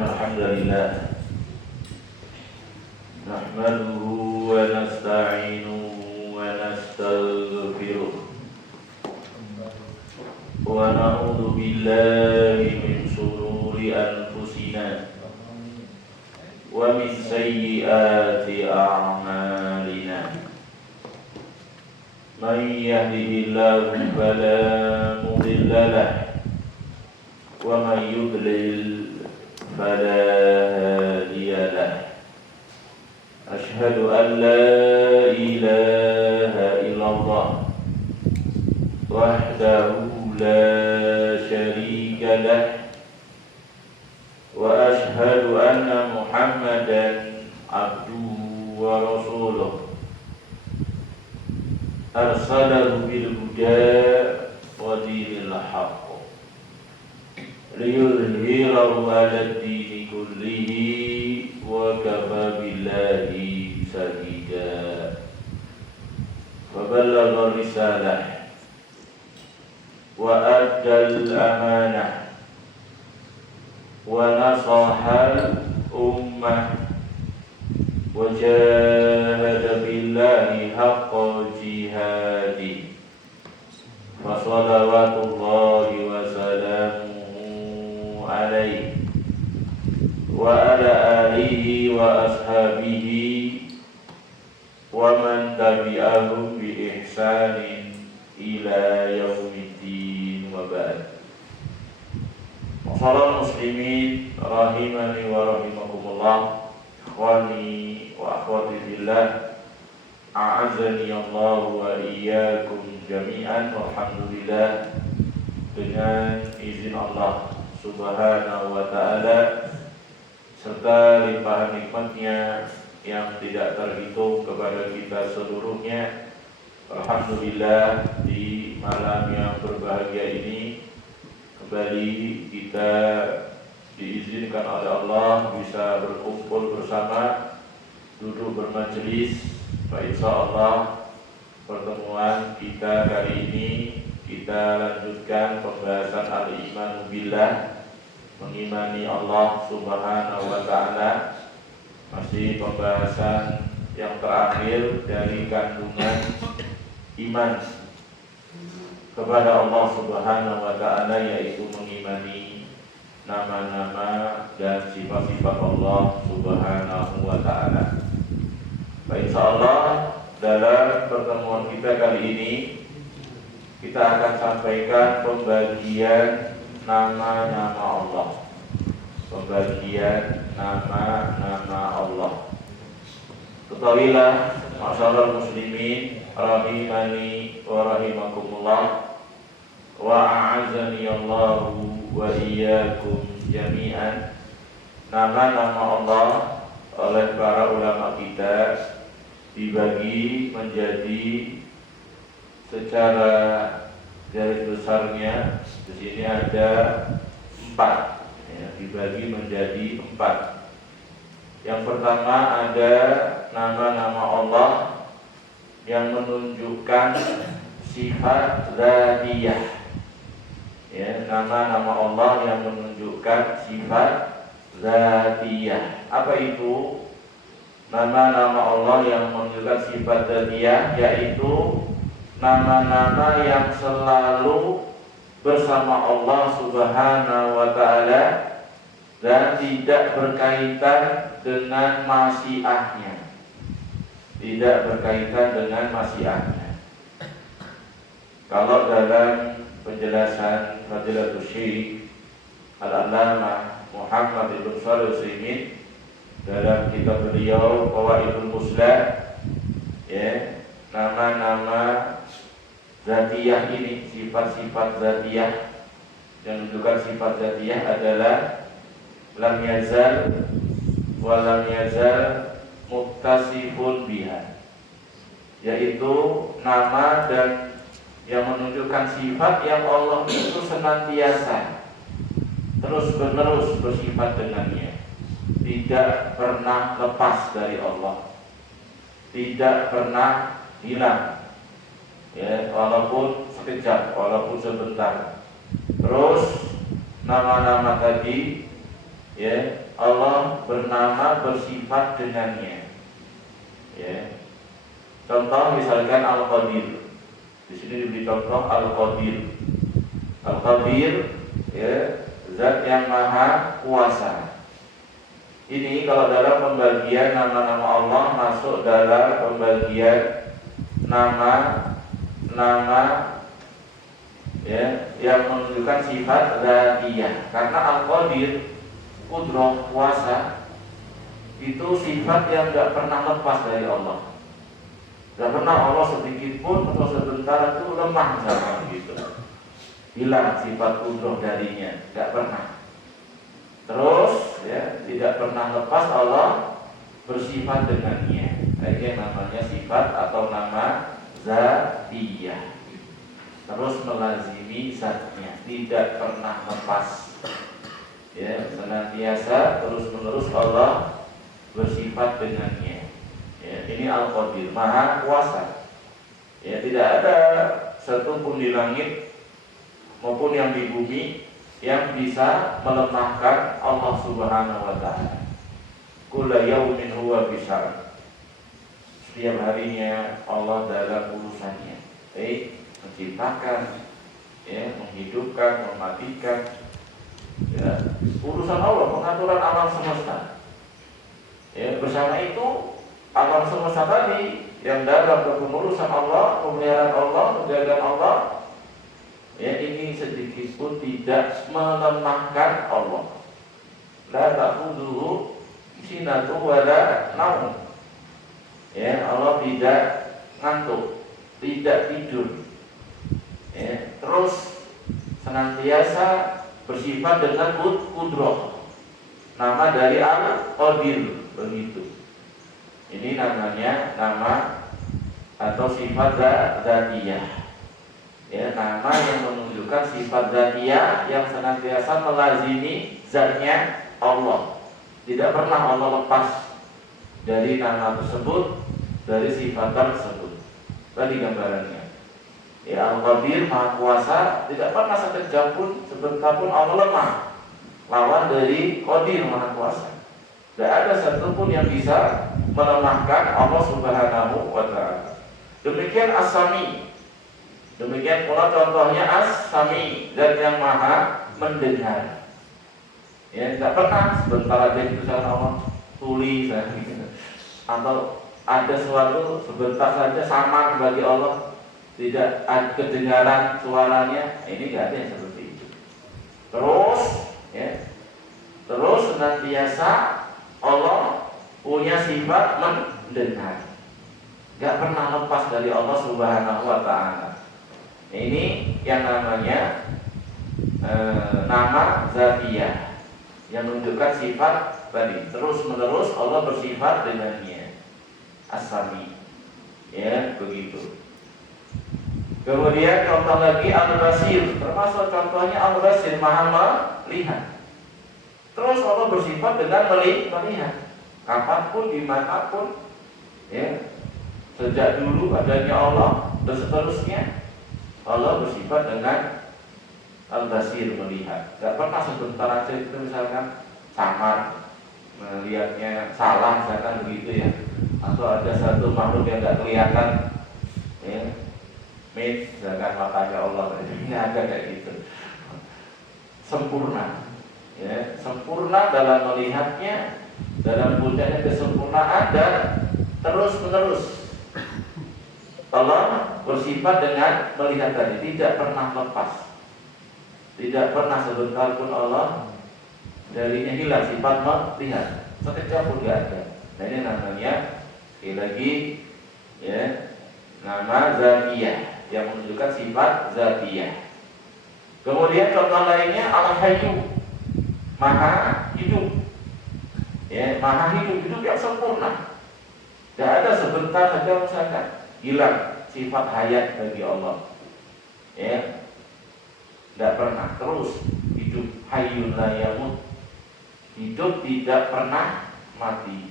الحمد لله نحمده ونستعينه ونستغفره ونعوذ بالله من شرور أنفسنا ومن سيئات أعمالنا من يهده الله فلا مضل له ومن يضلل فلا هادي له أشهد أن لا إله إلا الله وحده لا شريك له وأشهد أن محمدا عبده ورسوله أرسله بالهدى ودين الحق ليظهره على الدين كله وكفى بالله شهيدا فبلغ الرسالة وأدى الأمانة ونصح الأمة وجاهد بالله حق جهاده فصلوات الله وسلامه عليه وعلى آله وأصحابه ومن تبعهم بإحسان إلى يوم الدين وبعد. Masyaallah muslimin rahimani wa rahimakumullah, ikhwani wa akhwati fillah, a'azzani Allah wa iyyakum jami'an. Alhamdulillah, dengan izin Allah Subhanahu wa ta'ala serta limpahan nikmatnya yang tidak terhitung kepada kita seluruhnya, alhamdulillah di malam yang berbahagia ini kembali kita diizinkan oleh Allah bisa berkumpul bersama, duduk bermajelis. Insyaallah pertemuan kita kali ini kita lanjutkan pembahasan al-iman billah, mengimani Allah Subhanahu wa ta'ala. Masih pembahasan yang terakhir dari kandungan iman kepada Allah Subhanahu wa ta'ala, yaitu mengimani nama-nama dan sifat-sifat Allah Subhanahu wa ta'ala. Insyaallah dalam pertemuan kita kali ini kita akan sampaikan pembagian nama-nama Allah. Pembagian nama-nama Allah. Ketahuilah masyaallah muslimin rahimani wa rahimakumullah, wa a'azzani Allahu wa iyyakum jami'an. Nama-nama Allah oleh para ulama kita dibagi menjadi secara garis besarnya di sini ada 4, ya, dibagi menjadi 4. Yang pertama ada nama-nama Allah yang menunjukkan sifat dzatiyah. Ya, nama-nama Allah yang menunjukkan sifat dzatiyah. Apa itu nama-nama Allah yang menunjukkan sifat dzatiyah? Yaitu nama-nama yang selalu bersama Allah Subhanahu wa ta'ala dan tidak berkaitan dengan masyiahnya. Tidak berkaitan dengan masyiahnya. Kalau dalam penjelasan Fadilatul Syekh Al-Allamah Muhammad ibn Shalih Al-Utsaimin dalam kitab beliau Qawaidul Muslah, ya, nama-nama dzatiyah ini, sifat-sifat dzatiyah yang menunjukkan sifat dzatiyah adalah lam yazal wa lam yazal muttasifun biha, yaitu nama dan yang menunjukkan sifat yang Allah itu senantiasa terus-menerus bersifat dengannya, tidak pernah lepas dari Allah, tidak pernah hilang, ya, walaupun sekejap, walaupun sebentar. Terus nama-nama tadi ya, Allah bernama bersifat dengannya. Ya. Contoh misalkan Al-Qadir. Di sini diberi contoh Al-Qadir. Al-Qadir, ya, zat yang maha kuasa. Ini kalau dalam pembagian nama-nama Allah masuk dalam pembagian nama-nama, ya, yang menunjukkan sifat dzatiyah. Karena Al-Qadir, kudrah, kuasa, itu sifat yang tidak pernah lepas dari Allah. Tidak pernah Allah sedikit pun atau sebentar itu lemah misalkan gitu, hilang sifat kudrah darinya, tidak pernah. Terus, ya, tidak pernah lepas Allah bersifat dengannya. Ini yang namanya sifat atau nama dzatiyah. Terus melazimi zatnya, tidak pernah lepas. Ya, senantiasa terus menerus Allah bersifat dengannya. Ya, ini Al-Qadir, maha kuasa. Ya, tidak ada satu pun di langit maupun yang di bumi yang bisa melemahkan Allah Subhanahu wa taala. Kullu yaumin huwa bisyar. Setiap harinya Allah dalam urusannya. Baik menciptakan, ya, menghidupkan, mematikan. Ya, urusan Allah, pengaturan alam semesta. Ya, bersama itu alam semesta tadi yang dalam kepengurusan Allah, pemeliharaan Allah, penjagaan Allah, ya, ini sedikit pun tidak melemahkan Allah. La ta'khudhuhu sinatun wa la naum. Ya, Allah tidak ngantuk, tidak tidur. Ya, terus senantiasa bersifat dengan kudrah. Nama dari Al-Qadir, begitu. Ini namanya nama atau sifat dzatiyah. Ya, nama yang menunjukkan sifat dzatiyah yang senantiasa melazimi zatnya Allah. Tidak pernah Allah lepas dari nama tersebut, dari sifat tersebut. Tadi gambarannya. Ya, Al-Qadir, maha kuasa, tidak pernah sekejap pun, sebentar pun Allah lemah. Lawan dari Qadir, maha kuasa. Tidak ada satupun yang bisa melemahkan Allah Subhanahu wa ta'ala. Demikian As-Sami. Demikian pula contohnya As-Sami, zat yang maha mendengar. Ya, tidak pernah sebentar aja misalkan Allah tulis, atau ada suatu sebentar saja samar bagi Allah, tidak ada kedengaran suaranya. Ini tidak ada yang seperti itu. Terus, ya, terus senantiasa Allah punya sifat mendengar. Gak pernah lepas dari Allah Subhanahu wa ta'ala. Ini yang namanya nama dzatiyah, yang menunjukkan sifat tadi. Terus menerus Allah bersifat dengannya. As-Sami. Ya, begitu. Kemudian contoh lagi Al-Basir. Termasuk contohnya Al-Basir, maha melihat. Terus Allah bersifat dengan melihat. Kapanpun, dimanapun, ya, sejak dulu adanya Allah dan seterusnya, Allah bersifat dengan Al-Basir, melihat. Gak pernah sebentar aja itu misalkan samar, melihatnya salah misalkan begitu, ya. Atau ada satu makhluk yang gak kelihatan, ya, misalkan matanya Allah, ini ada kayak gitu. Sempurna, ya, sempurna dalam melihatnya, dalam puncaknya kesempurnaan dan terus menerus Allah bersifat dengan melihat tadi, tidak pernah lepas, tidak pernah sebentar pun Allah darinya hilang sifat melihat, sekejap pun tidak ada. Nah, ini namanya sekali lagi, ya, nama dzatiyah yang menunjukkan sifat dzatiyah. Kemudian contoh lainnya Al-Hayyu, maha hidup. Ya, maha hidup yang sempurna. Tidak ada sebentar saja misalkan hilang sifat hayat bagi Allah. Ya, tidak pernah, terus hidup, hayyun la yamut, hidup tidak pernah mati.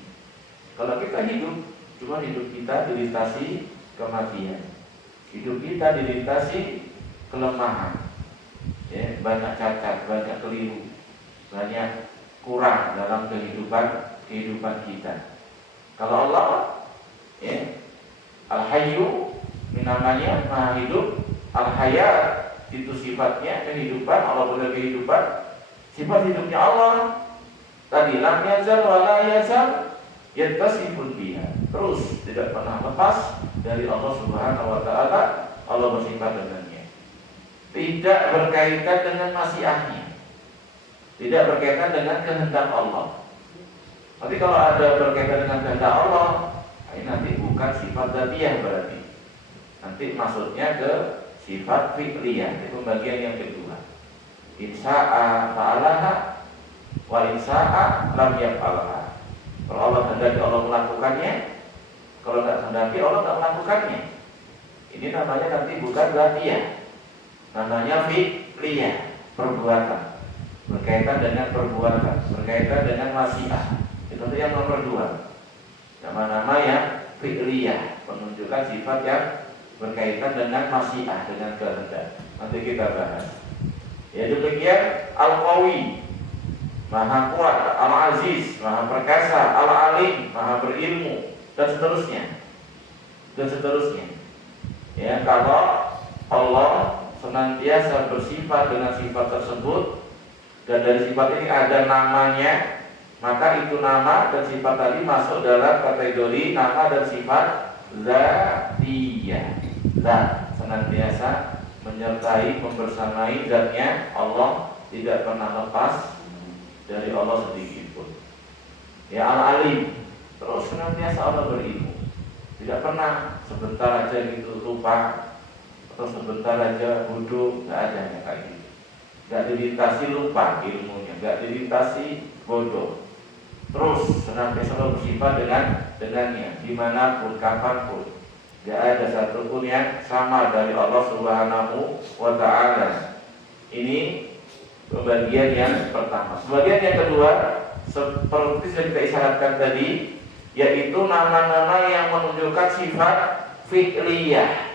Kalau kita hidup, cuma hidup kita dilintasi kematian, hidup kita dilintasi kelemahan, ya, banyak cacat, banyak keliru, banyak kurang dalam kehidupan kita. Kalau Allah, ya, Al-Hayyu, namanya Maha Hidup. Al-Hayat itu sifatnya kehidupan, Allah punya kehidupan. Sifat hidupnya Allah tadi lam yazal wa la yazal yattasifun biha, terus tidak pernah lepas dari Allah Subhanahu wa taala. Allah bersifat dengannya, tidak berkaitan dengan masyiahnya, tidak berkaitan dengan kehendak Allah. Tapi kalau ada berkaitan dengan kehendak Allah, ini nanti bukan sifat dzatiyah, berarti nanti maksudnya ke sifat fi'liyah. Itu bagian yang kedua. Insya'a fa'alaha wa insya'a lam yaf'alha. Kalau Allah kehendaki Allah melakukannya, kalau tidak kehendaki Allah tidak melakukannya. Ini namanya nanti bukan dzatiyah, namanya fi'liyah, perbuatan, berkaitan dengan perbuatan, berkaitan dengan masyiah. Itu yang nomor 2. Nama-nama yang fi'liyah, menunjukkan sifat yang berkaitan dengan masyiah, dengan kehendak. Nanti kita bahas. Ya, demikian Al-Qawi, Maha Kuat, Al-Aziz, Maha Perkasa, Al-Alim, Maha Berilmu, dan seterusnya. Dan seterusnya. Ya, kalau Allah senantiasa bersifat dengan sifat tersebut, dan dari sifat ini ada namanya, maka itu nama dan sifat tadi masuk dalam kategori nama dan sifat dzatiyah. Zat senantiasa menyertai, membersamai zatnya Allah, tidak pernah lepas dari Allah sedikit pun. Ya, Al-Alim, terus senantiasa Allah berilmu, tidak pernah sebentar aja gitu lupa atau sebentar aja bodoh, nggak ada yang kayak gitu. Nggak dilintasi lupa ilmunya, nggak dilintasi bodoh. Terus senantiasa Allah bersifat dengannya dimanapun, kapanpun. Tidak ada satupun yang sama dari Allah Subhanahu wa ta'ala. Ini pembagian yang pertama. Pembagian yang kedua, seperti sudah kita isyaratkan tadi, yaitu nama-nama yang menunjukkan sifat fi'liyah.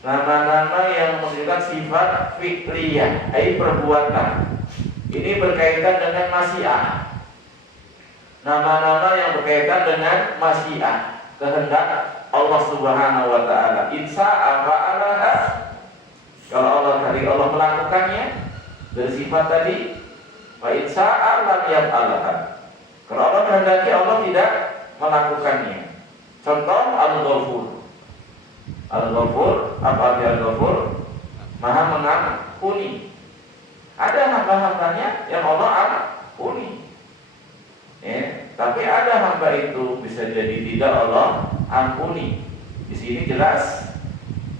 Nama-nama yang menunjukkan sifat fi'liyah, yaitu perbuatan. Ini berkaitan dengan masyiah. Nama-nama yang berkaitan dengan masyiah, kehendak Allah Subhanahu wa ta'ala. Insya'a fa'alaha, kalau Allah tadi Allah melakukannya dari sifat tadi. Wa insya'a lam yaf'alha, kalau Allah kehendaki Allah tidak melakukannya. Contoh Al-Ghafur. Al-Ghafur, apa arti Al-Ghafur? Maha mengampuni. Ada hamba-hambanya yang Allah ampuni. Tapi ada hamba itu bisa jadi tidak Allah ampuni. Di sini jelas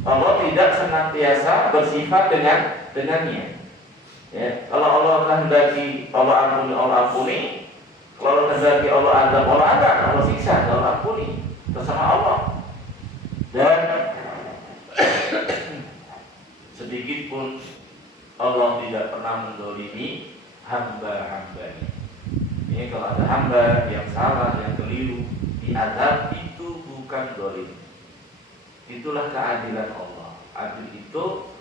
Allah tidak senantiasa bersifat dengannya. Ya, kalau Allah kehendaki Allah ampuni. Kalau Allah kehendaki Allah azab, Allah siksa, Allah ampuni. Bersama Allah. Dan sedikit pun Allah tidak pernah mendolimi hamba-hambanya. Ini kalau ada hamba yang salah, yang keliru, diazab, itu bukan dolim. Itulah keadilan Allah. Adil itu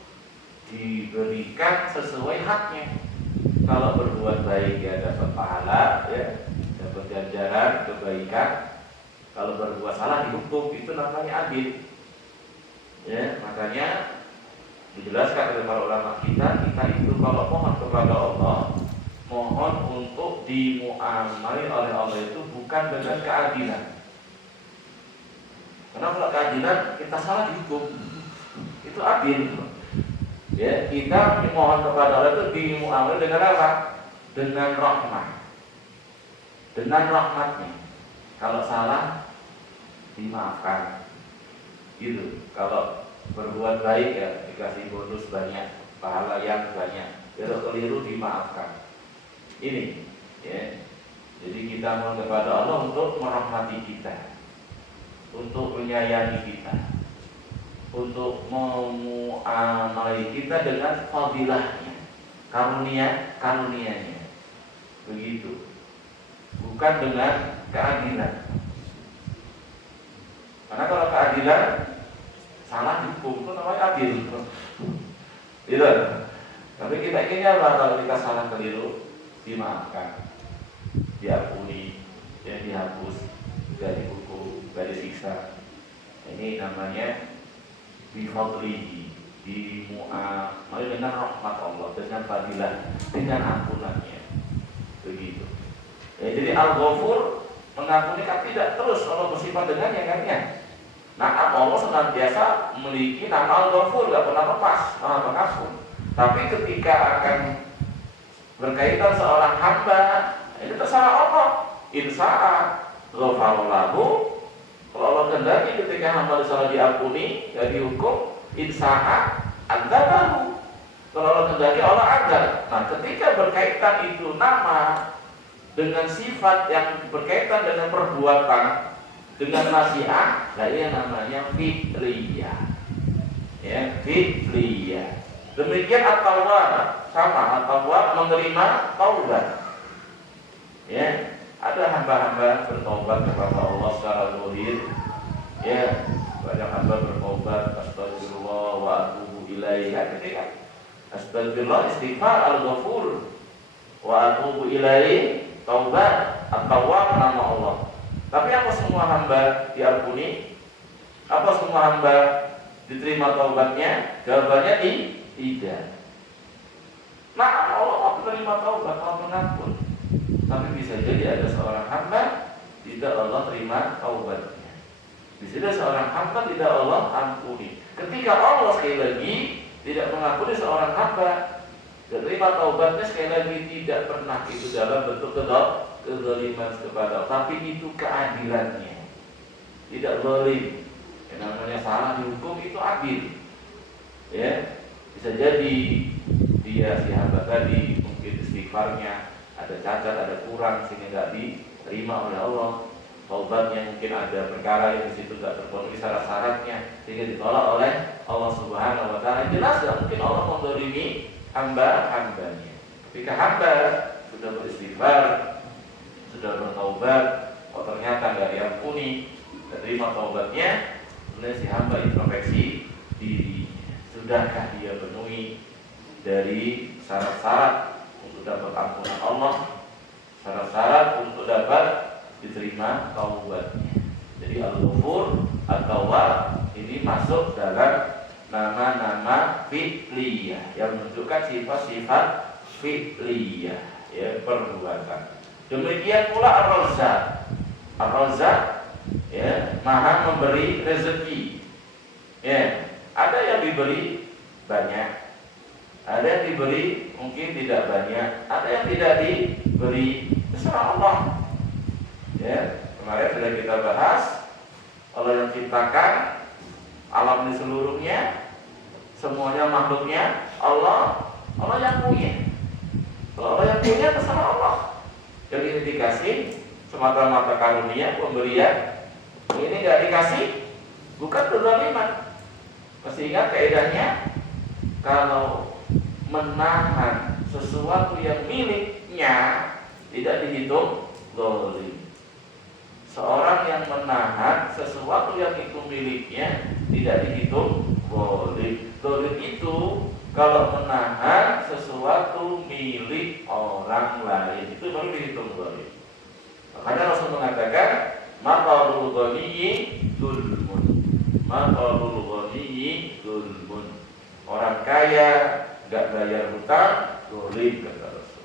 diberikan sesuai haknya. Kalau berbuat baik ya dapat pahala, ya dapat ganjaran kebaikan. Kalau berbuat salah dihukum, itu namanya adil. Ya, makanya dijelaskan oleh para ulama kita itu kalau mohon kepada Allah, mohon untuk dimuamali oleh Allah itu bukan dengan keadilan. Karena kalau keadilan kita salah dihukum, itu adil. Ya, kita mohon kepada Allah itu dimuamali dengan apa? Dengan rahmat, dengan rahmatnya. Kalau salah dimaafkan. Gitu. Kalau berbuat baik ya dikasih bonus banyak, pahala yang banyak. Kalau keliru dimaafkan. Ini, ya. Jadi kita mohon kepada Allah untuk merahmati kita, untuk menyayangi kita, untuk memuamali kita dengan fadilahnya, karunia-nya. Begitu. Bukan dengan keadilan. Karena kalau keadilan salah dihukum itu namanya adil. Gitu. Tapi kita inginnya apa? Kalau kita salah keliru dimaafkan. diampuni, yang dihapus, gak dihukum, gak disiksa. Ini namanya bifadlihi, dengan rahmat Allah, dengan fadilah, dengan ampunannya. Begitu. Ya, jadi Al-Ghafur mengampuni kan tidak terus Allah bersifat dengannya kan ya. Nah, Allah senantiasa memiliki nama Al-Ghafur, gak pernah lepas, nama pengampun. Tapi ketika akan berkaitan seorang hamba, itu terserah Allah. Insya'a ghafarallahu, kalau Allah kehendaki ketika hamba salah diampuni, gak dihukum, insya'a adzabahu. Kalau Allah kehendaki Allah azab. Nah, ketika berkaitan itu nama dengan sifat yang berkaitan dengan perbuatan, dengan masyiah, nah ini namanya fi'liyah. Ya, fi'liyah. Demikian at-tawwab, sama at-tawwab menerima taubat. Ya, ada hamba-hamba bertobat kepada Allah secara zahir. Ya, banyak hamba bertobat, astagfirullah wa atubu ilaihi. Kan? Astagfirullah istighfar al-ghafur wa atubu ilaihi taubat, at-tawwab nama Allah. Tapi apa semua hamba diampuni? Apa semua hamba diterima taubatnya? Jawabannya tidak. Nah, Allah menerima taubat, Allah mengampun. Tapi bisa jadi ada seorang hamba tidak Allah terima taubatnya. Bisa jadi seorang hamba tidak Allah ampuni. Ketika Allah sekali lagi tidak mengampuni seorang hamba, terima taubatnya sekali lagi tidak pernah itu dalam bentuk kezaliman kepada Allah, tapi itu keadilannya. Tidak zalim. Yang namanya salah dihukum itu adil. Ya, bisa jadi dia si hamba tadi mungkin istighfarnya ada cacat, ada kurang sehingga tidak diterima oleh Allah. Taubatnya mungkin ada perkara yang di situ tidak terpenuhi syarat-syaratnya sehingga ditolak oleh Allah Subhanahu wa taala. Jelas tidak mungkin Allah mendolimi hamba-hambanya. Ketika hamba sudah beristighfar, sudah bertaubat, oh ternyata tidak diampuni, tidak terima taubatnya, kemudian si hamba introspeksi dirinya. Sudahkah dia penuhi dari syarat-syarat untuk dapat ampunan Allah, syarat-syarat untuk dapat diterima taubatnya. Jadi Al-Ghafur atau ini masuk dalam nama-nama fi'liyah yang menunjukkan sifat-sifat fi'liyah, ya, perbuatan. Demikian pula Ar-Razzaq. Ar-Razzaq, ya, Maha memberi rezeki. Ya, ada yang diberi banyak, ada yang diberi mungkin tidak banyak, ada yang tidak diberi, terserah Allah. Ya, kemarin sudah kita bahas Allah yang ciptakan alam ini seluruhnya, semuanya makhluknya Allah yang punya. Kalau Allah yang punya terserah Allah. Yang ini dikasih semata-mata karunia pemberian, ini nggak dikasih bukan kezaliman. Masih ingat kaidahnya, kalau menahan sesuatu yang miliknya tidak dihitung zalim. Seorang yang menahan sesuatu yang itu miliknya tidak dihitung zalim. Zalim itu kalau menahan sesuatu milik orang lain itu baru dihitung zalim. Makanya Rasul mengatakan maqalul ghaniyyi dzulmun. Maqalul ghaniyyi dzulmun. Orang kaya enggak bayar hutang, zalim kata Rasul.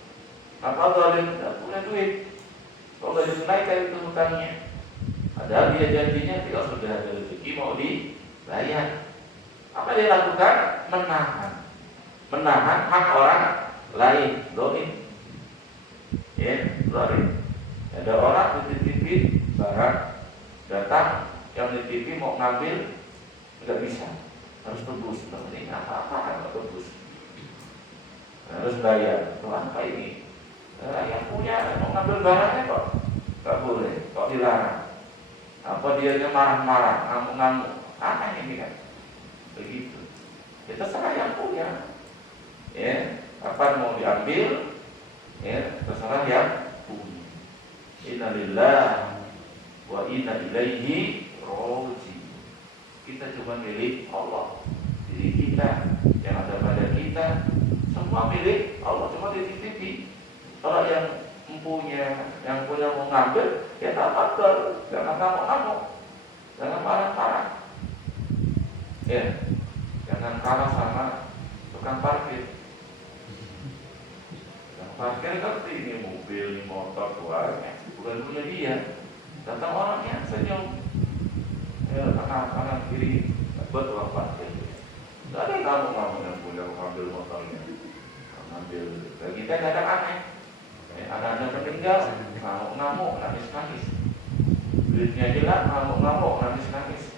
Apa zalim? Enggak punya duit. Kalau nggak ditunaikan itu hutangnya, padahal dia janjinya tidak sudah ada rezeki mau dibayar. Apa dia lakukan? Menahan hak orang lain, zalim. Ya, zalim. Ada orang dititipin barang, datang yang dititipin mau ngambil nggak bisa, harus tebus. Ini apa-apa harus tebus, harus bayar. Tuh apa ini? Yang punya mau ngambil barangnya kok nggak boleh, kok dilarang? Apa dianya marah-marah, ngamuk-ngamuk? Apa ini kan? Begitu. Itu terserah yang punya. Ya, kapan mau diambil? Ya, terserah yang punya. Inna lillahi wa inna ilaihi raji'un. Kita cuma milik Allah. Diri kita, yang ada pada kita, semua milik Allah, cuma dititipi. Kalau yang empunya, yang punya mau ngambil, ya tafaddal, jangan ngamuk-ngamuk, jangan marah-marah. Ya, jangan kalah sama tukang parkir. Tukang parkir ngerti ini mobil, ini motor, bukan punya dia. Datang orangnya senyum, ya kanan kiri, buat uang parkir. Tidak ada ngamuk-ngamuk yang punya mengambil motornya, mengambil. Dan kita kadang aneh. Anak-anak meninggal, ngamuk-ngamuk, nangis-nangis. Duitnya hilang, ngamuk-ngamuk, nangis-nangis.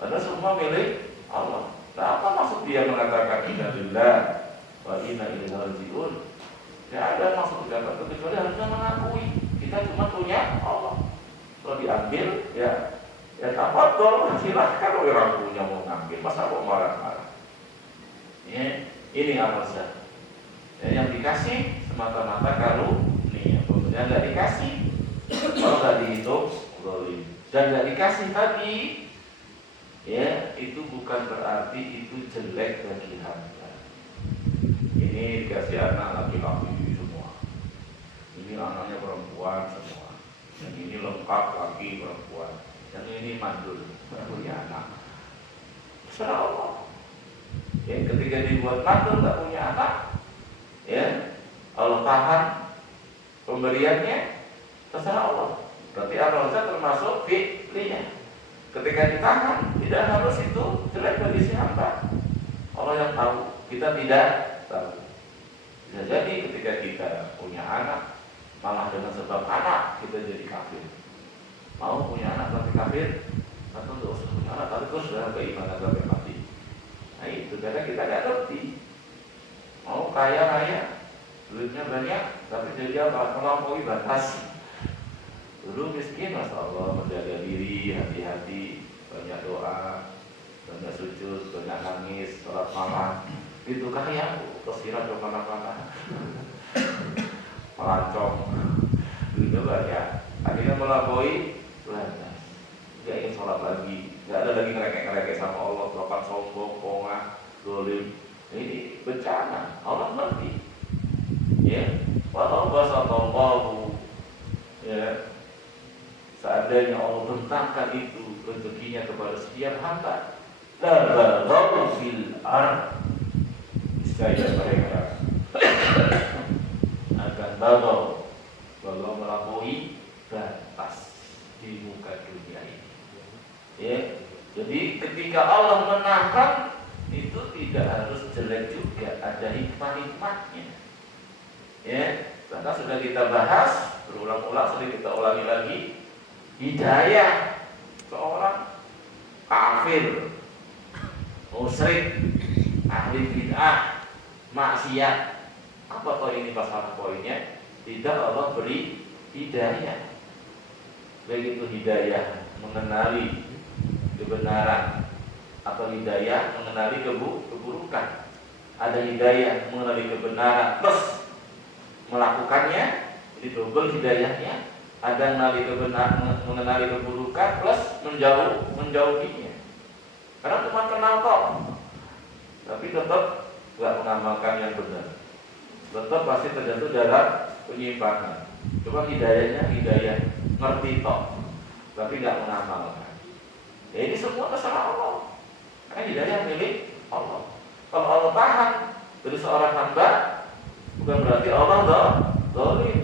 Padahal semua milik Allah. Nah, apa maksud dia mengatakan inna lillahi wa inna ilaihi raji'un? Tidak ada maksud kata kecuali harusnya mengakui kita cuma punya Allah. Kalau diambil, ya tafaddal, silahkan orang punya mau ngambil. Masa kok marah-marah? Ya, ini alasan. Ya, yang dikasih semata-mata karunia, yang nggak dikasih, kalau nggak dihitung, zalim. Dan nggak dikasih tadi, ya itu bukan berarti itu jelek bagi hamba. Ini dikasih anak laki-laki semua, ini anaknya perempuan semua, yang ini lengkap laki perempuan, yang ini mandul, nggak punya anak. Terserah Allah. Ya, ketika dibuat mandul nggak punya anak, ya Allah tahan pemberiannya, terserah Allah. Berarti Ar-Razzaq termasuk fi'linya. Ketika ditahan, tidak harus itu jelek bagi si hamba. Allah yang tahu, kita tidak tahu. Bisa jadi ketika kita punya anak, malah dengan sebab anak kita jadi kafir. Mau punya anak tapi kafir, atau tidak usah punya anak tapi terus sudah beriman sampai mati. Nah itu karena kita tidak ngerti. Mau kaya raya, duitnya banyak, tapi dia melampaui batas. Dulu miskin, masya Allah, menjaga diri, hati-hati, banyak doa, banyak sujud, banyak nangis, sholat malam. Itu kaya, tersirat ke mana-mana, melancong, duitnya banyak. Akhirnya melampaui batas. Gak ingin sholat lagi, gak ada lagi ngerekek-ngerekek sama Allah, bahkan sombong, pongah, dolim. Ini bencana, Allah ngerti. Ya, walau basatallahu, ya, seandainya Allah bentangkan itu rezekinya kepada setiap hamba, la baghaw fil ard, niscaya mereka akan baghaw melampaui batas di muka dunia ini. Ya, jadi ketika Allah menahan itu tidak harus jelek juga, ada hikmah-hikmahnya. Ya, karena sudah kita bahas berulang-ulang, sudah kita ulangi lagi. Hidayah seorang kafir, musyrik, ahli bid'ah, maksiat, apa toh ini pasal poinnya? Tidak Allah beri hidayah. Baik itu hidayah mengenali kebenaran atau hidayah mengenali keburukan. Ada hidayah mengenali kebenaran plus melakukannya, jadi double hidayahnya. Ada mengenali keburukan plus menjauhinya. Karena cuma kenal kok, tapi tetap nggak mengamalkan yang benar. Tetap pasti terjatuh dalam penyimpangan. Coba hidayahnya hidayah ngerti toh, tapi nggak mengamalkan. Ya ini semua terserah Allah. Karena hidayah milik Allah. Kalau Allah tahan dari seorang hamba, bukan berarti Allah zalim.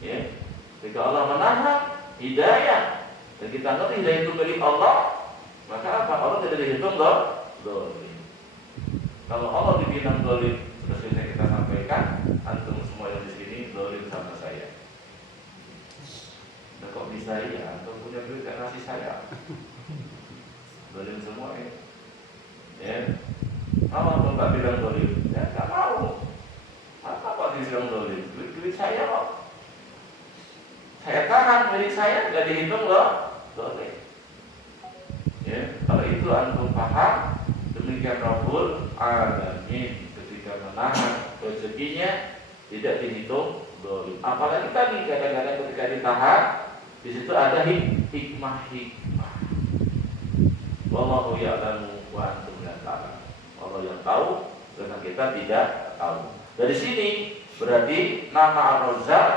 Ya, jika Allah menahan hidayah dan kita ngerti hidayah itu milik Allah, maka apa? Allah tidak dihitung zalim. Kalau Allah dibilang zalim, terus kita sampaikan, antum semua yang di sini zalim sama saya. Nah, kok bisa ya? Antum punya duit yang ngasih saya? Zalim semua ya. Ya. Mau antum tak bilang zalim? Ya, tak mau. Maka kok dibilang zalim? Duit saya kok. Saya tahan milik saya, nggak dihitung zalim. Ya, kalau itu antum paham, demikian Rabbul Alamin ketika menahan rezekinya tidak dihitung zalim. Apalagi tadi kadang-kadang ketika ditahan, di situ ada hikmah. Wallahu ya'lamu wa antum la ta'lamun. Allah yang tahu, karena kita tidak tahu. Dari sini Berarti nama Ar-Razzaq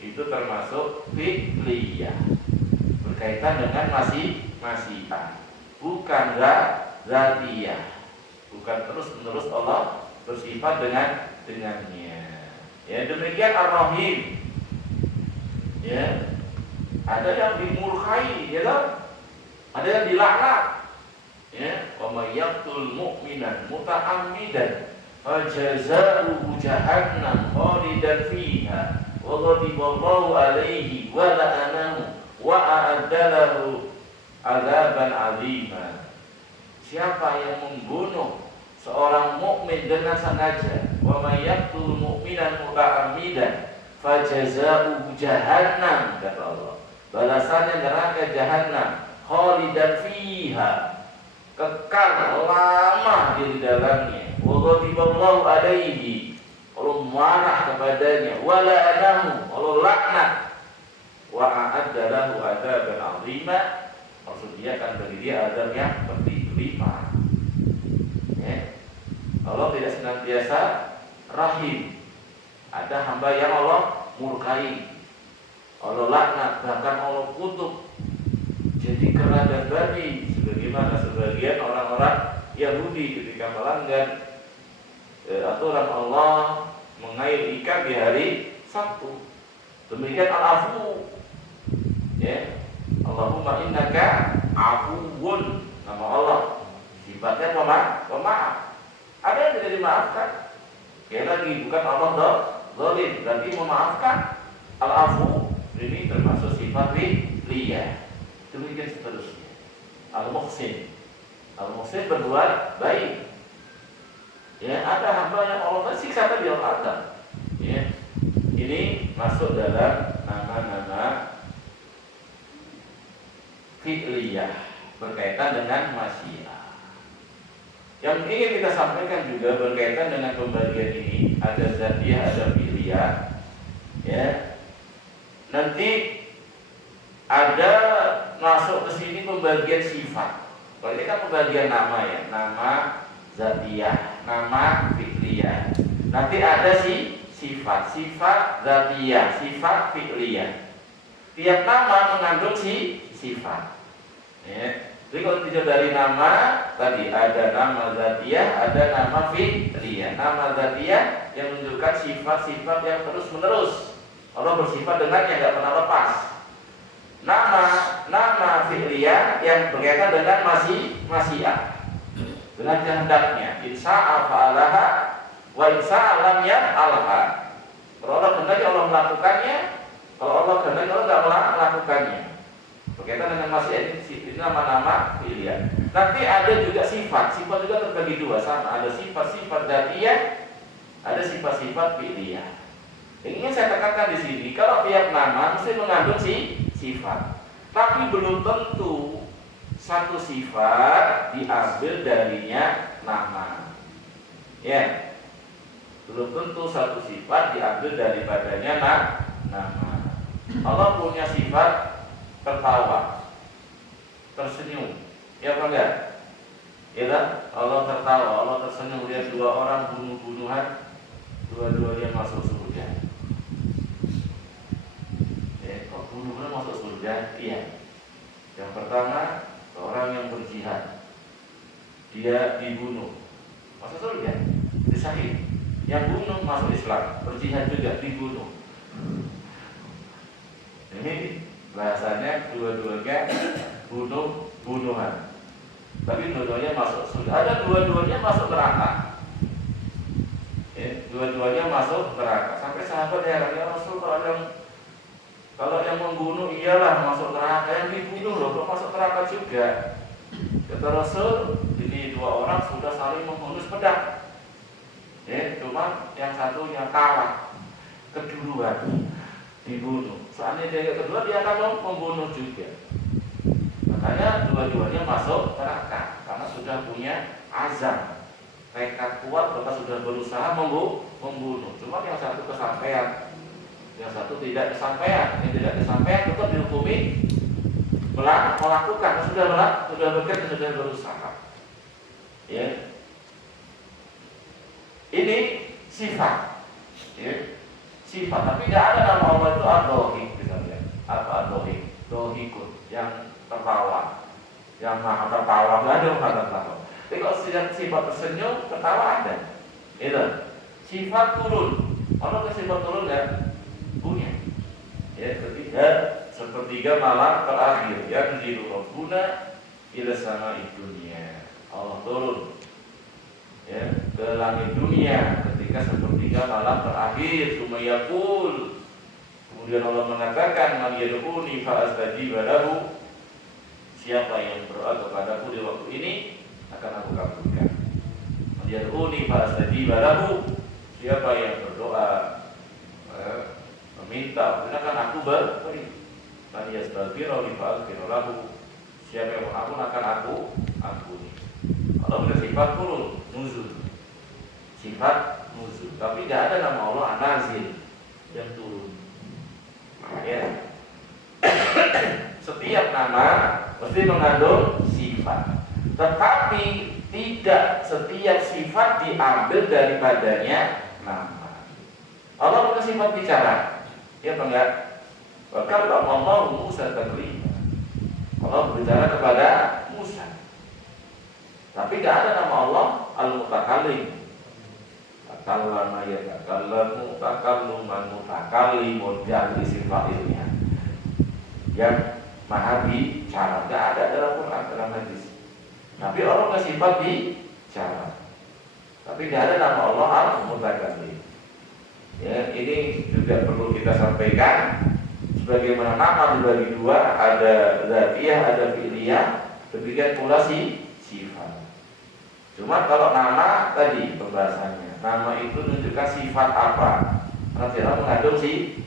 itu termasuk fi'liyah, berkaitan dengan masyiah, bukan zatiyah, bukan terus-menerus Allah bersifat dengannya. Ya, demikian Ar-Rahim. Ya, ada yang dimurkai, ya kan? Ada yang dilaknat. Ya, wa may yaqtul mu'minan muta'ammidan fajazaohu jahannam khalidan fiha wa ghadiballahu alaihi wa la'anahu wa a'adda lahu 'adzaban 'azima. Siapa yang membunuh seorang mukmin dengan sengaja, wa may yaqtul mu'minan muta'ammidan fajazaohu jahannam, kata Allah, balasannya neraka jahannam, khalidan fiha, kekal lama di dalamnya, wa ghadiballahu alaihi, Allah marah kepadanya, wa la'anahu, Allah laknat, wa a'adda lahu 'adzaban 'azima, maksud dia akan bagi dia azab yang berlimpah. Ya. Allah tidak senantiasa rahim. Ada hamba yang Allah murkai, Allah laknat, bahkan Allah kutuk jadi kera dan babi, sebagaimana sebagian orang-orang Yahudi ketika melanggar aturan Allah mengail ikan di hari Sabtu. Demikian al-afu, ya, Allahumma innaka afuwun, nama Allah, sifatnya pemaaf. Ada yang tidak dimaafkan. Sekali lagi, bukan Allah zalim, berarti memaafkan. Al-afu ini termasuk sifat fi'liyah. Demikian seterusnya. Al-muhsin berbuat baik. Ya, ada hamba yang Allah siksa tadi Allah ada. Ya. Ini masuk dalam nama-nama fi'liyah berkaitan dengan masyiah. Yang ingin kita sampaikan juga berkaitan dengan pembagian ini, ada zatiyah, ada fi'liyah. Ya. Nanti ada masuk ke sini pembagian sifat. Kalau ini kan pembagian nama, ya, nama zatiyah, nama fi'liyah. Nanti ada sifat zatiyah, sifat fi'liyah. Tiap nama mengandung sifat. Ya. Jadi kalau tidak dari nama tadi ada nama zatiyah, ada nama fi'liyah. Nama zatiyah yang menunjukkan sifat-sifat yang terus menerus. Allah bersifat dengannya, tidak pernah lepas. Nama fi'liyah yang berkaitan dengan masyiah, dengan kehendaknya. Insya'a fa'alaha wa insya'a lam yaf'alha. Kalau Allah kehendaki Allah melakukannya, kalau Allah kehendaki Allah tidak melakukannya. Berkaitan dengan masyiah ini nama-nama fi'liyah. Nanti ada juga sifat juga terbagi dua, sama. Ada sifat-sifat dzatiyah, ada sifat-sifat fi'liyah. Yang ingin saya tekankan di sini, kalau tiap nama mesti mengandung sifat, tapi belum tentu satu sifat diambil darinya nama. Ya, belum tentu satu sifat diambil daripadanya nama. Allah punya sifat tertawa, tersenyum, ya apa enggak? Ya, Allah tertawa, Allah tersenyum. Lihat dua orang bunuh-bunuhan, dua-duanya masuk surga. Bunuh-bunuh masuk surga, iya. Yang pertama, orang yang berjihad, dia dibunuh, masuk surga, disahid. Yang bunuh masuk Islam, berjihad juga dibunuh. Ini bahasanya dua-duanya bunuhan, tapi dua-duanya masuk surga. Ada dua-duanya masuk neraka. Ya, dua-duanya masuk neraka. Sampai sahabat heran, ya Rasul, kalau yang membunuh iyalah masuk neraka, yang dibunuh loh kok masuk neraka juga. Kata Rasul, ini dua orang sudah saling menghunus pedang. Ya, cuma yang satunya kalah, keduluan dibunuh. Soalnya dia kedua dia akan membunuh juga. Makanya dua-duanya masuk neraka karena sudah punya azam, tekad kuat, bahkan sudah berusaha membunuh. Cuma yang satu kesampaian, yang satu tidak kesampaian. Yang tidak kesampaian tetap dihukumi melakukan, sudah bekerja, sudah berusaha. Ya. Ini sifat. ya, sifat. Tapi nggak ada nama Allah itu ad-dohik misalnya. Apa ad-dohik? Dohikun, yang tertawa, yang maha tertawa, nggak ada maha tertawa. Tapi kalau sifat tersenyum, tertawa ada. Itu sifat turun. Allah ke sifat turun nggak punya. Ya, ketiga sepertiga malam terakhir yang Rabbuna ila sama'i dunia. Allah turun ya ke langit dunia ketika sepertiga malam terakhir. Sumayakul, kemudian Allah mengatakan, man yad'uni fa astajiba lahu, siapa yang berdoa kepadaku di waktu ini akan aku kabulkan. Man yad'uni fa astajiba lahu, siapa yang berdoa meminta, akan aku beri. Man yastaghfiru li fa'aghfiru lahu, siapa yang mengampun akan aku ampuni. Allah punya sifat turun, nuzul, sifat nuzul. Tapi tidak ada nama Allah an-nazil, yang turun. Ya. Setiap nama mesti mengandung sifat, tetapi tidak setiap sifat diambil daripadanya nama. Allah punya sifat bicara, ya apa enggak? Bahkan Allah Musa taklima, Allah berbicara kepada Musa. Tapi tidak ada nama Allah al-mutakallim. Takallama yatakallamu takalluman mutakallimun, yang sifat ilmiah, yang maha bicara. Tidak ada dalam Quran, dalam hadis. Tapi orang punya sifat bicara, tapi tidak ada nama Allah al-mutakallim. Ya, ini juga perlu kita sampaikan. Sebagaimana nama dibagi dua, ada dzatiyah, ada fi'liyah, demikian pula sifat. Cuma kalau nama tadi pembahasannya, nama itu menunjukkan sifat apa? Nanti Allah mengandung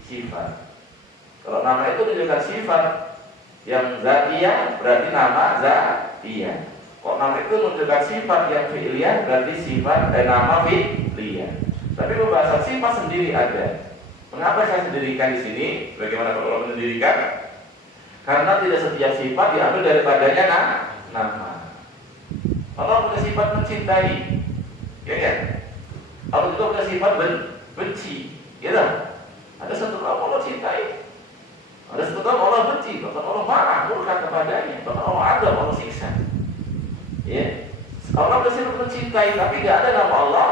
sifat. Kalau nama itu menunjukkan sifat yang dzatiyah, berarti nama dzatiyah. Kalau nama itu menunjukkan sifat yang fi'liyah, berarti sifat nama fi'liyah. Tapi pembahasan sifat sendiri ada. Mengapa saya sendirikan di sini? Bagaimana kalau Allah mendirikan? Karena tidak setiap sifat diambil daripadanya nama. Allah punya sifat mencintai, ya kan? Allah juga punya sifat benci, ya kan? Ada satu kaum Allah cintai, ada satu kaum Allah benci, bahkan Allah marah, murka kepadanya, bahkan Allah adab, Allah siksa. Ya, Allah punya sifat mencintai, tapi tidak ada nama Allah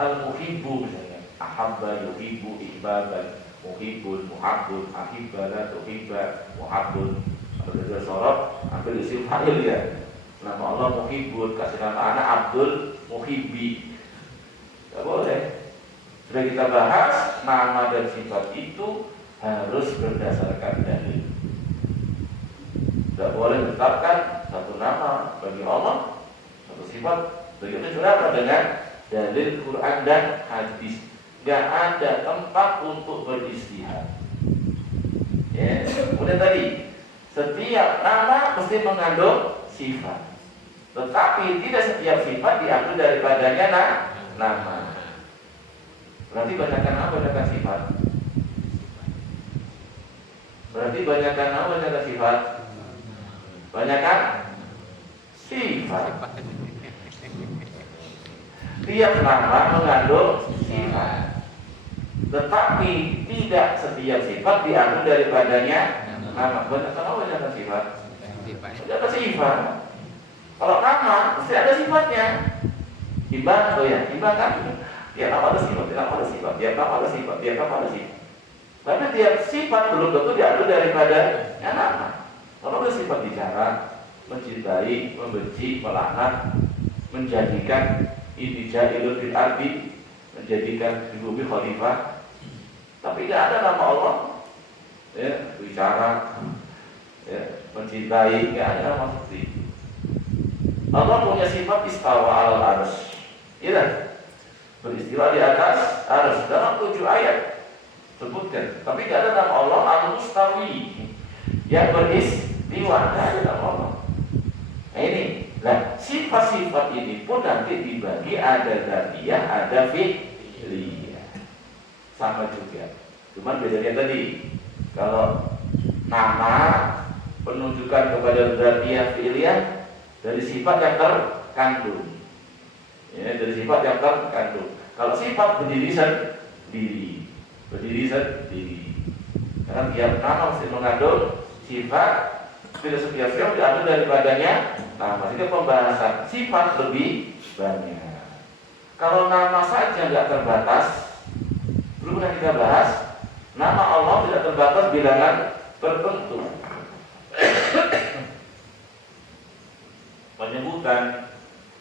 al-muhibbu misalnya. Ahabba yuhibbu ihbaban, muhibbun muhabbun, ahibba la tuhibba muhabbun. Kalau belajar sorot, ambil isim fa'il ya. Nama Allah muhibbun, kasih nama anak Abdul Muhibbi. Tidak boleh. Sudah kita bahas, nama dan sifat itu harus berdasarkan dalil. Tidak boleh menetapkan satu nama bagi Allah, satu sifat bagi Allah dengan dalil Quran dan hadis. Gak ada tempat untuk beristihad. Ya. Kemudian tadi, setiap nama mesti mengandung sifat, tetapi tidak setiap sifat diambil daripadanya nama. Berarti banyakkan nama, banyakkan sifat. Berarti banyakkan nama, banyakkan sifat. Banyakkan sifat. Tiap nama mengandung sifat, tetapi tidak setiap sifat diambil daripadanya nama. Banyakkan nama, banyakkan sifat. Banyakkan sifat. Kalau nama mesti ada sifatnya. Imbang, oh ya, imbang kan? Tiap nama ada sifat, tiap nama ada sifat, tiap nama ada sifat, tiap nama ada sifat. Tapi tiap sifat belum tentu diambil daripada nama. Kalau ada sifat bicara, mencintai, membenci, melaknat, menjadikan Jailun fil ardi, menjadikan di bumi khalifah. Tapi tidak ada nama Allah ya, bicara ya, mencintai, tidak ada nama seperti itu. Allah punya sifat istawa al-arsy, ya, beristiwa di atas arsy dalam 7 ayat sebutkan. Tapi tidak ada nama Allah al-mustawi, yang beristiwa, tidak ada nama Allah. Nah ini. Nah, sifat-sifat ini pun nanti dibagi, ada dzatiyah, ada fi'liyah. Sama juga. Cuman bedanya tadi, kalau nama penunjukan kepada dzatiyah, fi'liyah dari sifat yang terkandung. Ya, dari sifat yang terkandung. Kalau sifat berdiri sendiri, berdiri sendiri. Karena tiap nama mesti mengandung sifat, tidak setiap sifat diambil daripadanya nama. Sehingga pembahasan sifat lebih banyak. Kalau nama saja nggak terbatas, belum pernah kita bahas, nama Allah tidak terbatas bilangan tertentu. Penyebutan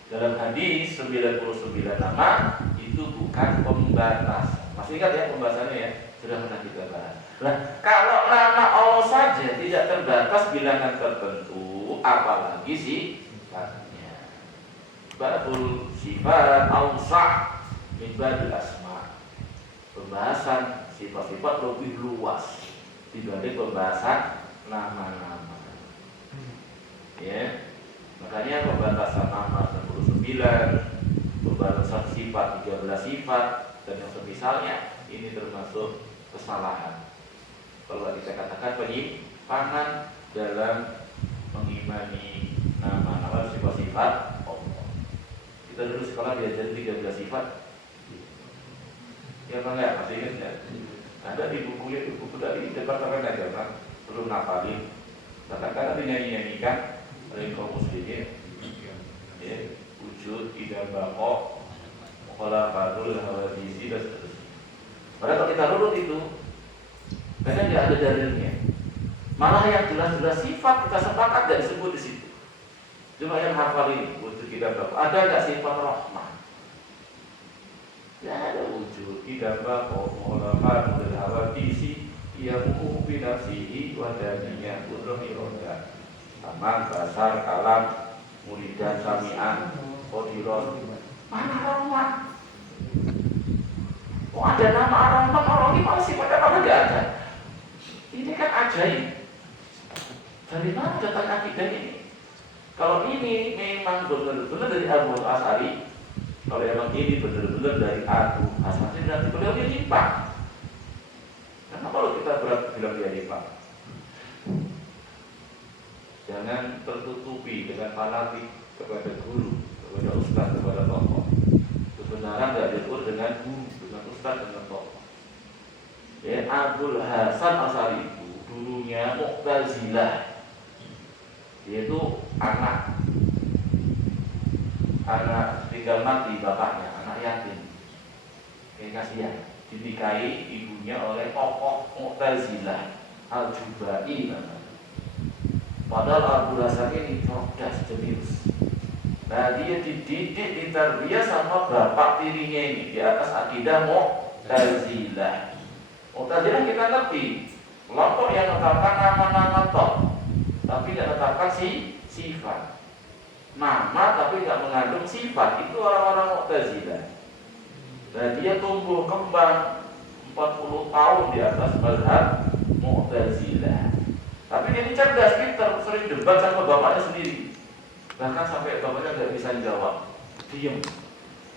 dalam hadis 99 nama itu bukan pembatas. Masih ingat ya pembahasannya ya? Sudah pernah kita bahas. Nah, kalau nama Allah saja tidak terbatas bilangan tertentu, apalagi sifatnya. Babul sifat awsa' min babil asma. Pembahasan sifat-sifat lebih luas dibanding pembahasan nama-nama. Ya. Makanya pembatasan nama 69, pembatasan sifat 13 sifat dan yang semisalnya ini termasuk kesalahan. Kalau kita katakan penyimpangan dalam mengimani nama-nama sifat-sifat Allah. Kita dulu sekolah diajar 13 sifat. Ya Bang ya, masih ingat ya? Ada di buku dari departemen agama belum nafalin. Kadang-kadang dinyanyi-nyanyikan oleh kaum muslimin, ya, wujud, idam, bako, mukhalafadul, hawadisi dan seterusnya. Padahal kalau kita runut itu, kadang tidak ada dalilnya. Malah yang jelas-jelas sifat kita sepakat dan disebut di situ. Cuma yang hafal ini, wujud, idam, bako, ada nggak sifat rahmah? Ya ada wujud, idam, bako, mukhalafadul, hawadisi, yang mengukupi nafsihi, wadaninya, udroh, irodah. Taman, basar, kalam, muridan, sami'an, qadiron. Mana rahmat? Oh ada nama rahmat, orang ini masih pada apa tidak ada? Ini kan ajaib. Dari mana datang akidah ini? Kalau ini memang benar-benar dari Abu Asy'ari, kalau memang ini benar-benar dari Abu Asy'ari, berarti beliau dia nyimpang. Kenapa kalau kita berat bilang dia nyimpang? Jangan tertutupi dengan fanatik kepada guru, kepada ustaz, kepada tokoh. Kebenaran tidak diukur dengan guru, dengan ustaz, dengan tokoh. Ya, Abul Hasan Asy'ari itu dulunya Mu'tazilah. Dia itu anak tinggal mati bapaknya, anak yatim. Kayak kasihan, dinikahi ibunya oleh tokoh Mu'tazilah, Al-Jubai namanya. Padahal Abu Hasan ini cerdas, jenius. Nah dia dididik, ditarbiyah sama bapak tirinya ini di atas akidah Mu'tazilah. Mu'tazilah kita ngerti, kelompok yang menetapkan nama-nama toh, tapi tidak menetapkan sifat. Nama tapi tidak mengandung sifat, itu orang-orang Mu'tazilah. Nah dia tumbuh kembang 40 tahun di atas mazhab Mu'tazilah. Tapi dia ini cerdas, pintar, sering debat sama bapaknya sendiri. Bahkan sampai bapaknya nggak bisa jawab, diam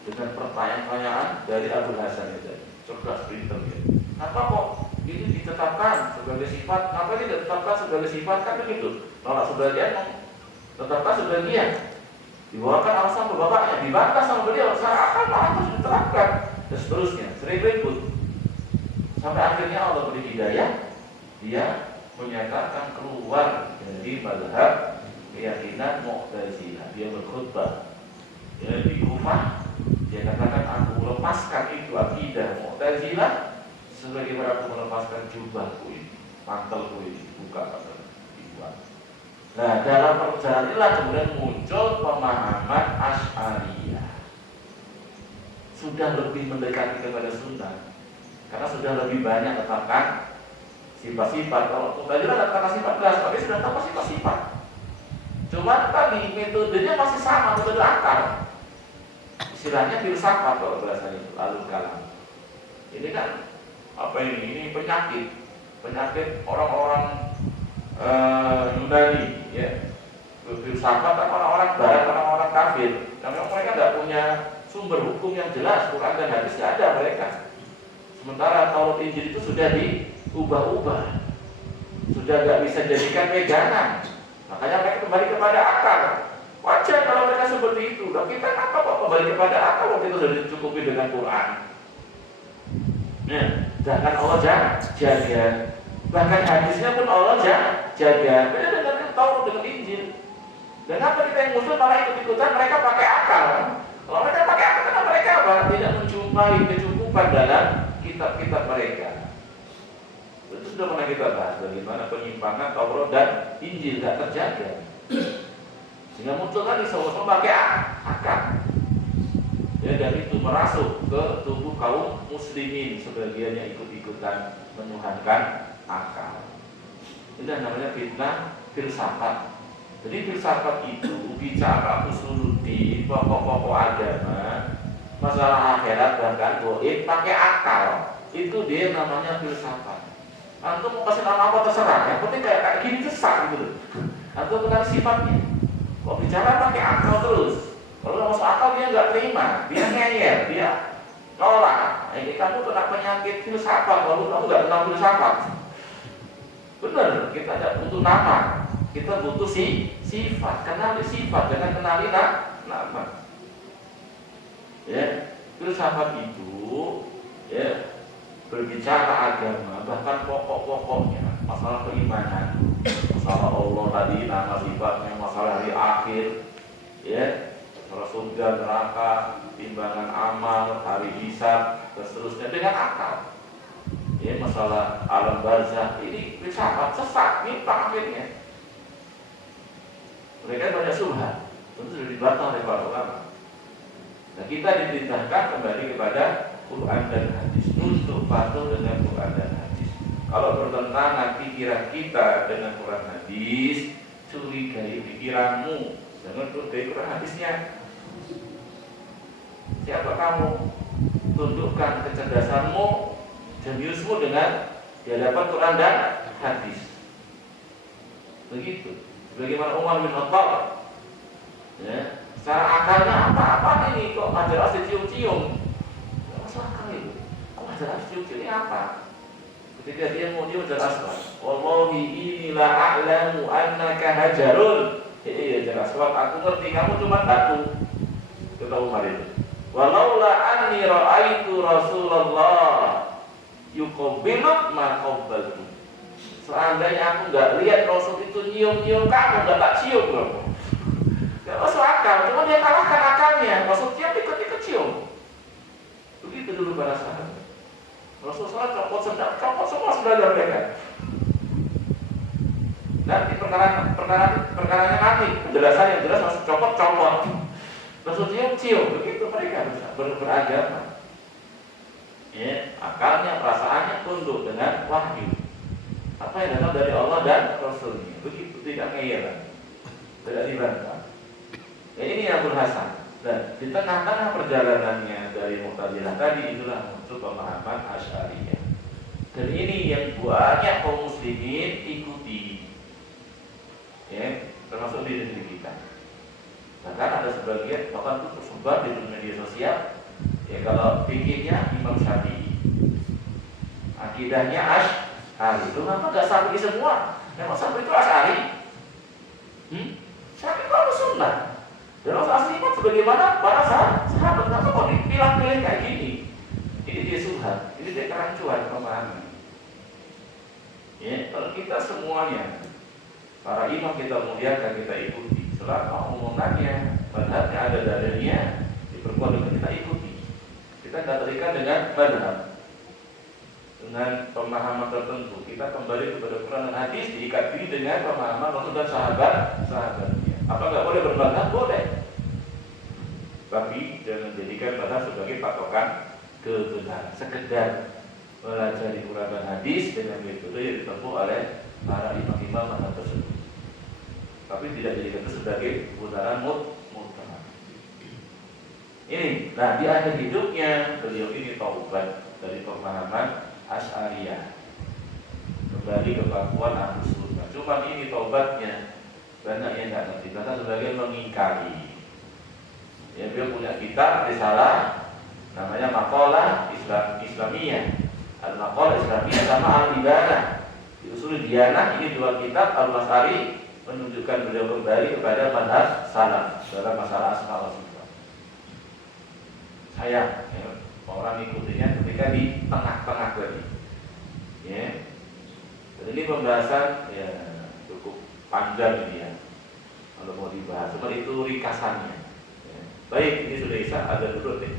dengan pertanyaan-pertanyaan dari Abu Hasan itu. Cerdas, pintar ya. Apa kok ini ditetapkan sebagai sifat? Kenapa ini tidak ditetapkan sebagai sifat? Kan begitu. Nolak sebagian, tetapkan sebagian. Dibawakan alasan ke bapaknya, dibantah sama beliau. Saya akan harus diterapkan dan seterusnya. Sering ribut. Sampai akhirnya Allah beri hidayah, dia menyatakan keluar dari mazhab keyakinan Mu'tazilah. Dia berkhutbah di Kufah, dia katakan aku lepaskan itu akidah Mu'tazilah sebagaimana aku melepaskan jubahku ini, mantelku ini, buka dibuat. Nah dalam perjalanan inilah kemudian muncul pemahaman Asy'ariyah. Sudah lebih mendekati kepada sunnah karena sudah lebih banyak tetapkan sifat-sifat. Kalau Mu'tazilah katakan sifat belas, tapi sudah tahu sifat-sifat. Cuma tadi metodenya masih sama, metode akar. Istilahnya filsafat kalau bahasanya itu, lalu kalam. Ini kan apa ini? Ini penyakit orang-orang Yunani, ya. Filsafat kan orang-orang Barat, orang-orang kafir. Karena mereka tidak punya sumber hukum yang jelas, Quran dan hadis tidak ada mereka. Sementara Taurat Injil itu sudah diubah-ubah, sudah nggak bisa jadikan pegangan. Makanya mereka kembali kepada akal. Wajar kalau mereka seperti itu. Dan kita apa kok kembali kepada akal waktu itu sudah dicukupi dengan Quran? Jangan Allah jaga. Bahkan hadisnya pun Allah jaga. Beda dengan Taurat dengan Injil. Dan apa kita yang Muslim malah ikut-ikutan mereka pakai akal? Kalau mereka pakai akal, karena mereka apa? Tidak menjumpai kecukupan dalam kitab-kitab mereka. Itu sudah pernah kita bahas bagaimana penyimpangan Taurat dan Injil tidak terjaga. Sehingga muncul tadi semua pakai akal. Ya, dan itu merasuk ke tubuh kaum muslimin, sebagiannya ikut-ikutan menuhankan akal. Itu namanya fitnah filsafat. Jadi filsafat itu bicara usuluddin, pokok-pokok agama, masalah akhirat bahkan goib pakai akal. Itu dia namanya filsafat. Antum mau kasih nama apa terserah, yang penting kayak gini sesat gitu. Antum kenal sifatnya. Kok bicara pakai akal terus? Kalau nggak masuk akal dia nggak terima, dia ngeyel, dia nolak. Ini kamu kena penyakit filsafat, kalau kamu nggak kenal filsafat. Bener, kita tidak butuh nama, kita butuh sifat. Kenali sifat, jangan kenali nama. Ya, filsafat itu ya berbicara agama, bahkan pokok-pokoknya, masalah keimanan, masalah Allah tadi, nama sifatnya, masalah hari akhir, ya. Masalah surga, neraka, timbangan amal, hari hisab, dan seterusnya dengan akal. Ya, masalah alam barzakh ini filsafat sesat, nyimpang akhirnya. Mereka banyak subhat, tentu sudah dibantah oleh para ulama. Nah, kita diperintahkan kembali kepada Quran dan hadis, untuk patuh dengan Quran dan hadis. Kalau bertentangan pikiran kita dengan Quran hadis, curigai pikiranmu, jangan curigai Quran hadisnya. Siapa kamu? Tundukkan kecerdasanmu, jeniusmu dengan di hadapan Quran dan hadis. Begitu. Bagaimana Umar bin Khattab? Ya, secara akalnya apa ini kok majalah dicium-cium? Tidak masuk akal itu. Kok majalah dicium-cium ini apa? Ketika dia mau jelaskan, wallahi inilah a'lamu annaka hajarun. Iya jelas, aku ngerti kamu cuma batu. Kata Umar itu. Walaula anni ra'aitu Rasulullah yuqabbilu ma qabbaltu. Seandainya aku nggak lihat Rasul itu nyium-nyium kamu, nggak tak cium kamu. Nggak masuk akal, cuma dia kalahkan akalnya. Rasul cium, ikut cium. Begitu dulu para sahabat. Rasulullah copot semua saudara mereka. Nanti perkaranya mati, penjelasan yang jelas masuk copot. Rasul cium, begitu mereka beragama. Ya, akalnya, perasaannya tunduk dengan wahyu. Apa yang datang dari Allah dan Rasulnya, begitu, tidak ngeyel, tidak dibantah. Ya, ini Abul Hasan. Dan di tengah-tengah perjalanannya dari Mu'tazilah tadi, itulah muncul pemahaman Asy'ariyah. Dan ini yang banyak kaum muslimin ikuti, ya, termasuk di negeri kita. Bahkan ada sebagian bahkan itu tersebar di media sosial. Ya, kalau fikihnya Imam Syafi'i, akidahnya Asy'ari. Itu kenapa nggak Syafi'i semua? Memang Syafi'i itu Asy'ari. Syafi'i itu harus sunnah. Dan Rasul asli sebagaimana para sahabat. Kenapa kok dipilah-pilih kayak gini? Ini dia subhat, ini dia kerancuan pemahaman. Ya, kalau kita semuanya, para imam kita muliakan, kita ikuti. Selama omongannya, madhabnya ada dalilnya, diperkuat dengan kita ikuti. Kita tidak terikat dengan madhab, dengan pemahaman tertentu. Kita kembali kepada Quran dan hadis, diikat diri dengan pemahaman Rasul dan sahabatnya. Apa nggak boleh bermadhab? Boleh. Tapi jangan jadikan madhab sebagai patokan kebenaran. Sekedar belajar di Quran dan hadis dengan metode yang ditempuh oleh para imam-imam madhab tersebut. Tapi tidak jadikan itu sebagai kebenaran mutlak. Ini, nah di akhir hidupnya beliau ini taubat dari pemahaman Asy'ariyah, kembali ke pengakuan Ahlus Sunnah. Cuma ini taubatnya banyak yang tidak ngerti, bahkan sebagai mengingkari. Ya, beliau punya kitab risalah namanya Maqalah Islamiyah, Al-Maqalah Islamiyah sama Al-Ibanah. Di Ushul Diyanah ini dua kitab Al-Mas'ari menunjukkan beliau kembali kepada madhab salaf dalam masalah asma wa sifat. Sayang, ya, orang ikutinya ketika di tengah-tengah tadi. Ya. Dan ini pembahasan ya cukup panjang ini ya. Kalau mau dibahas, seperti itu ringkasannya. Ya. Baik, ini sudah Isa, ada dulu nih.